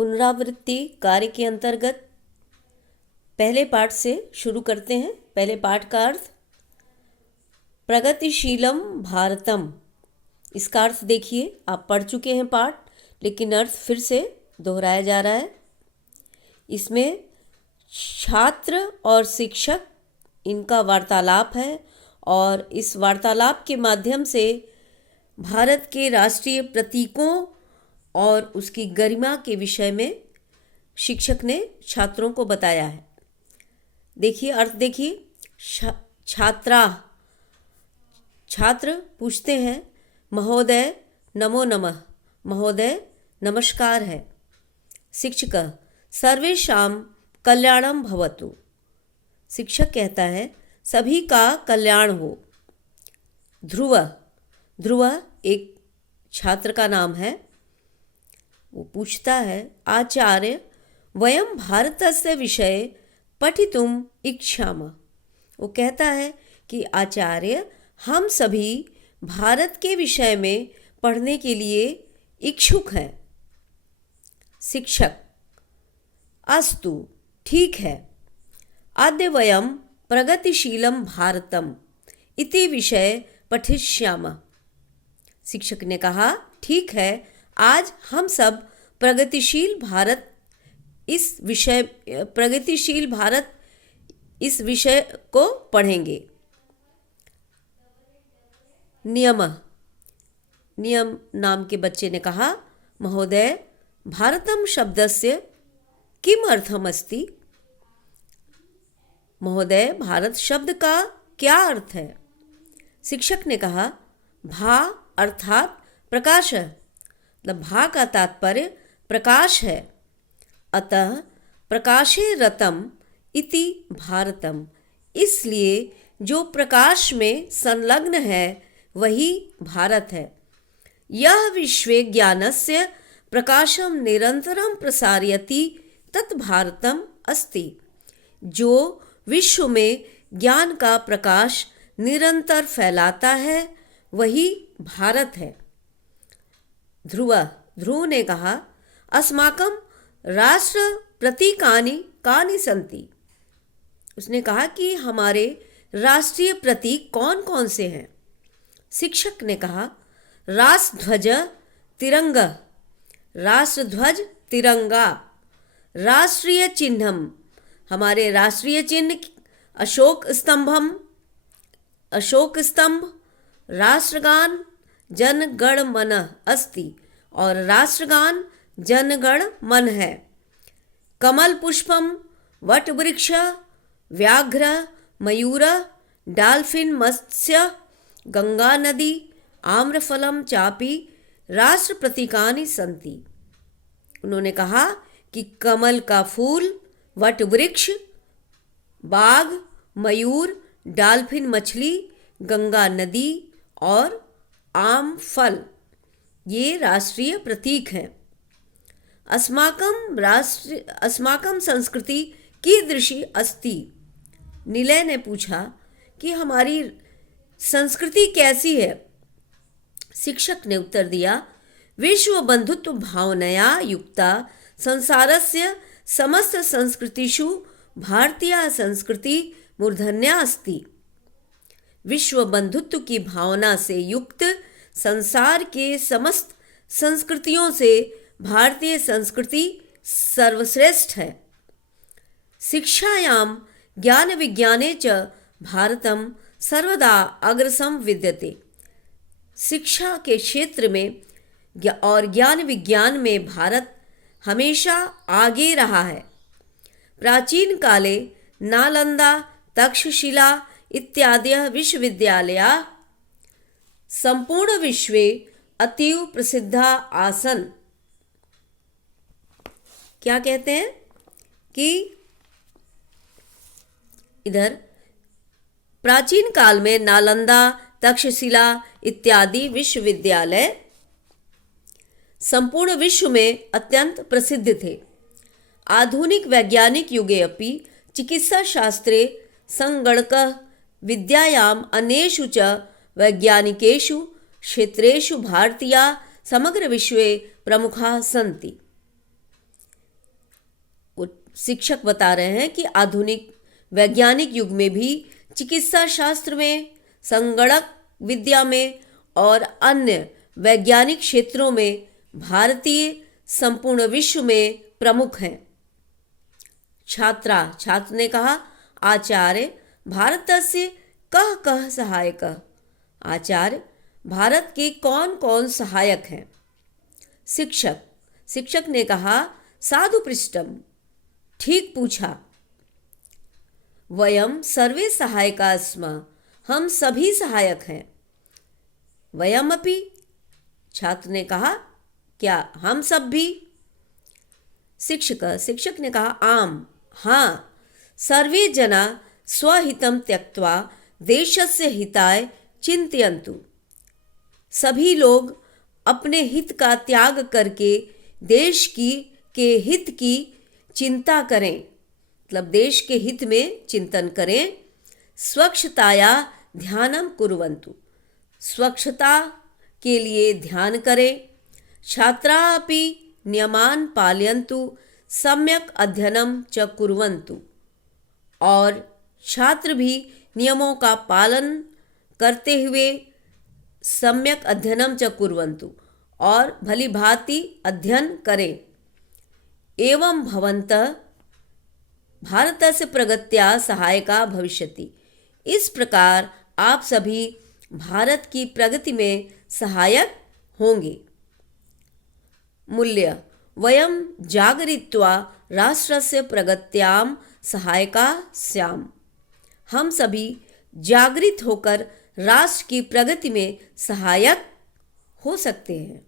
पुनरावृत्ति कार्य के अंतर्गत पहले पाठ से शुरू करते हैं। पहले पाठ का अर्थ प्रगतिशीलम भारतम। इसका अर्थ देखिए, आप पढ़ चुके हैं पाठ, लेकिन अर्थ फिर से दोहराया जा रहा है। इसमें छात्र और शिक्षक इनका वार्तालाप है और इस वार्तालाप के माध्यम से भारत के राष्ट्रीय प्रतीकों और उसकी गरिमा के विषय में शिक्षक ने छात्रों को बताया है। देखिए अर्थ देखिए, छात्रा, छात्र पूछते हैं महोदय नमो नमः, महोदय नमस्कार है। शिक्षक सर्वेषां कल्याणम भवतु, शिक्षक कहता है सभी का कल्याण हो। ध्रुव, ध्रुव एक छात्र का नाम है। वो पूछता है आचार्य वयम भारतस्य विषये पठितुम इच्छामः। वो कहता है कि आचार्य हम सभी भारत के विषय में पढ़ने के लिए इच्छुक हैं। शिक्षक अस्तु ठीक है, अद्य वयम प्रगतिशीलम भारतम इति विषय पठिष्यामः। शिक्षक ने कहा ठीक है, आज हम सब प्रगतिशील भारत इस विषय को पढ़ेंगे। नियम नाम के बच्चे ने कहा महोदय भारतम शब्दस्य किम अर्थम अस्ति। महोदय भारत शब्द का क्या अर्थ है। शिक्षक ने कहा भा अर्थात प्रकाश है, मतलब भा का तात्पर्य प्रकाश है। अतः प्रकाशे रतम इति भारतम, इसलिए जो प्रकाश में संलग्न है वही भारत है। यह विश्वे ज्ञानस्य प्रकाशम निरंतरम प्रसारयति तत् भारतम अस्ति, जो विश्व में ज्ञान का प्रकाश निरंतर फैलाता है वही भारत है। ध्रुव ने कहा अस्माकं राष्ट्र प्रतीकानि कानि सन्ति। उसने कहा कि हमारे राष्ट्रीय प्रतीक कौन कौन से हैं। शिक्षक ने कहा राष्ट्रध्वज तिरंगा, राष्ट्रध्वज तिरंगा। राष्ट्रीय चिन्हम, हमारे राष्ट्रीय चिन्ह अशोक स्तंभ। राष्ट्रगान जन गण मन अस्ति, और राष्ट्रगान जन गण मन है। कमल पुष्पम वट वृक्ष व्याघ्र मयूर डाल्फिन मत्स्य गंगा नदी आम्रफलम चापी राष्ट्र प्रतीकानि सन्ति। उन्होंने कहा कि कमल का फूल, वट वृक्ष, बाघ, मयूर, डाल्फिन मछली, गंगा नदी और आम फल ये राष्ट्रीय प्रतीक हैं। अस्माकं संस्कृति कीदृशी अस्ति। निलय ने पूछा कि हमारी संस्कृति कैसी है। शिक्षक ने उत्तर दिया विश्व बंधुत्व भावनया युक्ता संसारस्य समस्त संस्कृतिषु भारतीय संस्कृति मूर्धन्या अस्ति। विश्व बंधुत्व की भावना से युक्त संसार के समस्त संस्कृतियों से भारतीय संस्कृति सर्वश्रेष्ठ है। शिक्षायां ज्ञान विज्ञाने च भारतम सर्वदा अग्रसम विद्यते। शिक्षा के क्षेत्र में और ज्ञान विज्ञान में भारत हमेशा आगे रहा है। प्राचीन काले नालंदा, तक्षशिला इत्यादयः विश्वविद्यालयाः संपूर्ण विश्वे अतीव प्रसिद्धा आसन। क्या कहते हैं कि इधर प्राचीन काल में नालंदा, तक्षशिला इत्यादि विश्वविद्यालय संपूर्ण विश्व में अत्यंत प्रसिद्ध थे। आधुनिक वैज्ञानिक युगे अपि चिकित्सा शास्त्रे संगणकः विद्यायाम् अन्येषु च वैज्ञानिकेषु क्षेत्रेषु भारतीयाः समग्र विश्वे प्रमुखाः सन्ति। शिक्षक बता रहे हैं कि आधुनिक वैज्ञानिक युग में भी चिकित्सा शास्त्र में, संगणक विद्या में और अन्य वैज्ञानिक क्षेत्रों में भारतीय संपूर्ण विश्व में प्रमुख हैं। छात्र ने कहा, आचार्य भारतस्य कः कः सहायकः। आचार्य, भारत के कौन कौन सहायक हैं? शिक्षक ने कहा, साधु पृष्ठम, ठीक पूछा। वयम सर्वे सहायका स्मः, हम सभी सहायक हैं। वयमपि, छात्र ने कहा, क्या हम सब भी? शिक्षक ने कहा, आम, हाँ, सर्वे जना स्वहितं त्यक्त्वा देशस्य हिताय चिन्तयन्तु। सभी लोग अपने हित का त्याग करके देश के हित की चिंता करें, मतलब देश के हित में चिंतन करें। स्वच्छताया ध्यानं कुर्वन्तु, स्वच्छता के लिए ध्यान करें। छात्राः अपि नियमान् पालयन्तु, सम्यक् अध्ययनं च कुर्वन्तु। और छात्र भी नियमों का पालन करते हुए सम्यक् अध्ययनं च कुर्वन्तु, और भली भांति अध्ययन करें। एवं भवन्तः भारतस्य प्रगत्या सहायका भविष्यति। इस प्रकार आप सभी भारत की प्रगति में सहायक होंगे। मूल्य, वयं जागरित्वा राष्ट्रस्य प्रगत्यां सहायका स्याम। हम सभी जागृत होकर राष्ट्र की प्रगति में सहायक हो सकते हैं।